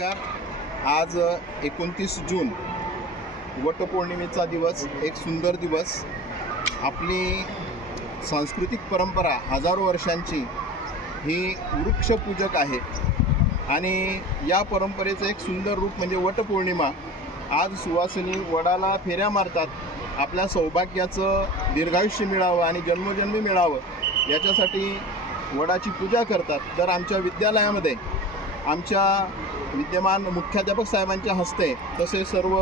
नमस्कार. आज 29 जून वटपौर्णिमेचा दिवस, एक सुंदर दिवस. आपली सांस्कृतिक परंपरा हजारो वर्षांची ही वृक्षपूजक आहे आणि या परंपरेचं एक सुंदर रूप म्हणजे वटपौर्णिमा. आज सुवासिनी वडाला फेऱ्या मारतात, आपल्या सौभाग्याचं दीर्घायुष्य मिळावं आणि जन्मोजन्मी मिळावं याच्यासाठी वडाची पूजा करतात. तर आमच्या विद्यालयामध्ये आमच्या विद्यमान मुख्याध्यापक साहेबांच्या हस्ते तसेच सर्व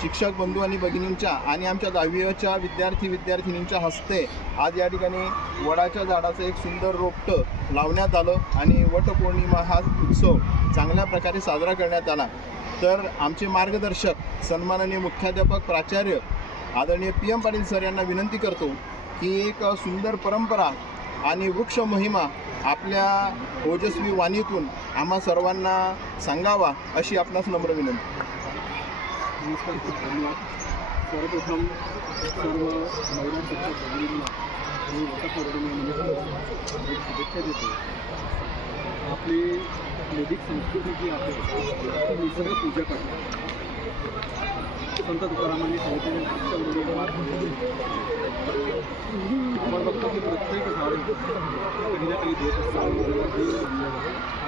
शिक्षक बंधू आणि भगिनींच्या आणि आमच्या 10वीच्या विद्यार्थी-विद्यार्थिनींच्या हस्ते आज या ठिकाणी वडाच्या झाडाचं एक सुंदर रोपटं लावण्यात आलं आणि वटपौर्णिमा हा उत्सव चांगल्या प्रकारे साजरा करण्यात आला. तर आमचे मार्गदर्शक सन्माननीय मुख्याध्यापक प्राचार्य आदरणीय PM पाटील सर यांना विनंती करतो की एक सुंदर परंपरा आणि वृक्ष मोहिमा आपल्या ओजस्वी वाणीतून आम्हा सर्वांना सांगावा अशी आपणास नम्र विनंती. नमस्कार, धन्यवाद. सर्वप्रथम सर्व महिला शिक्षक भगिनींना मी वटपौर्णिमेनिमित्त शुभेच्छा देतो. आपली वैदिक संस्कृती जी आहे ती निसर्ग पूजक आहे. संत तुकारामांनी सांगितलेले आपण बघतो की प्रत्येक झाड काही ना काही देत असतात.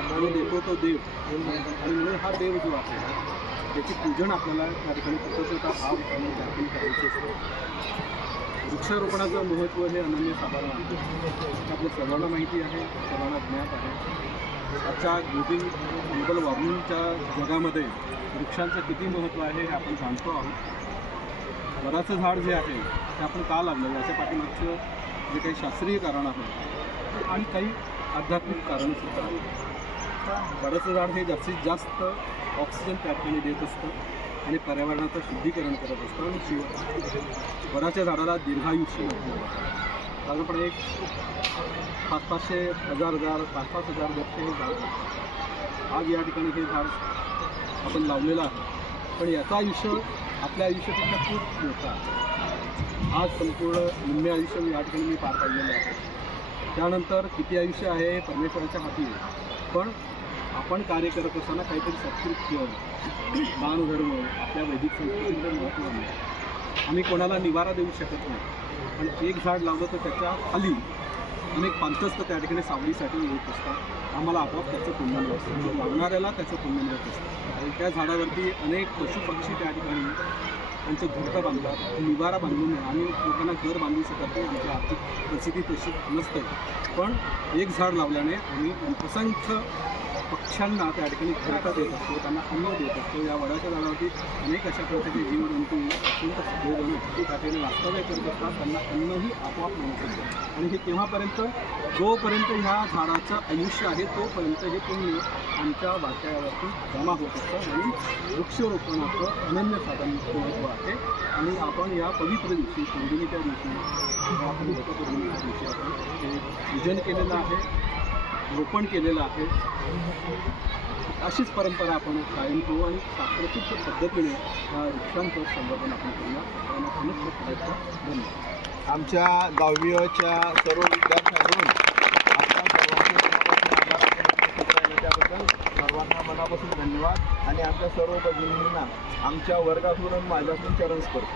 जो देतो तो देव आणि म्हणून हा देव जो आहे त्याची पूजन आपल्याला त्या ठिकाणी कृतज्ञता भाव आणि त्या ठिकाणी करायचे असते. वृक्षारोपणाचं महत्त्व हे अनन्यसाधारण आहे. आपल्या सर्वांना माहिती आहे, सर्वांना ज्ञात आहे. आजच्या ग्लोबल वॉर्मिंगच्या जगामध्ये वृक्षांचं किती महत्त्व आहे हे आपण जाणतो आहोत. वडाचं झाड जे आहे ते आपण का लावलं याच्या पाठीमागचं जे काही शास्त्रीय कारण आहे आणि काही आध्यात्मिक कारणंसुद्धा आहेत. वडाचं झाड हे जास्तीत जास्त ऑक्सिजन त्या ठिकाणी देत असतं आणि पर्यावरणाचं शुद्धीकरण करत असतं आणि शिवाय वडाच्या झाडाला दीर्घायुष्य मिळतं. साधारणपणे एक 500-500, 1000-1000, 5,000 वर्ष हे झाड आज या ठिकाणी हे झाड आपण लावलेलं आहे, पण याचं आयुष्य आपल्या आयुष्यापेक्षा खूप मोठं आहे. आज संपूर्ण निम्मे आयुष्य या ठिकाणी मी पार पाडलेलं आहे. त्यानंतर किती आयुष्य आहे हे परमेश्वराच्या हाती आहे, पण आपण कार्य करत असताना काहीतरी सत्कृत्य दानधर्म आपल्या वैदिक संस्कृतीचं महत्त्व आहे. आम्ही कोणाला निवारा देऊ शकत नाही, पण एक झाड लावलं तर त्याच्या खाली अनेक पांतस्थ त्या ठिकाणी सावलीसाठी येत असतात. आम्हाला आपोआप त्याचं पुण्य मिळत असतं, लावणाऱ्याला त्याचं पुण्य मिळत असतं. आणि त्या झाडावरती अनेक पशुपक्षी त्या ठिकाणी त्यांचं घरटं बांधतात, निवारा बांधून आम्ही लोकांना घर बांधू शकत नाही, आमची आर्थिक परिस्थिती तशी नसते. पण एक झाड लावल्याने आम्ही असंख्य पक्ष्यांना त्या ठिकाणी घरटं देत असतो, त्यांना अन्न देत असतो. या वडाच्या झाडावरती अनेक अशा प्रकारचे जीवजंतू अत्यंत सदैवजण त्या ठिकाणी वास्तव्य करत असतात, त्यांना अन्नही आपोआप मिळत असतं. आणि हे केव्हापर्यंत, जोपर्यंत ह्या झाडाचं आयुष्य आहे तोपर्यंत हे पुण्य आमच्या वाट्यावरती जमा होत असतं. म्हणून वृक्षरोपणाचं अनन्यसाधारण महत्त्व आहे. आणि आपण या पवित्र दिवशी, पौर्णिमेच्या दिवशी, आपण वटपौर्णिमेच्या दिवशी आपण हे पूजन केलेलं आहे, रोपण केलेलं आहे. अशीच परंपरा आपण कायम ठेवू आणि शास्त्रोचित पद्धतीने या वृक्षांचं संवर्धन आपण करूया. त्यांना पुनश्च करायचं. धन्यवाद. आमच्या 10वीच्या सर्व विद्यार्थ्यांकडून आपल्या सर्वांबद्दल सर्वांना मनापासून धन्यवाद आणि आमच्या सर्व भगिनींना आमच्या वर्गाकडून माझ्याकडून चरण स्पर्श.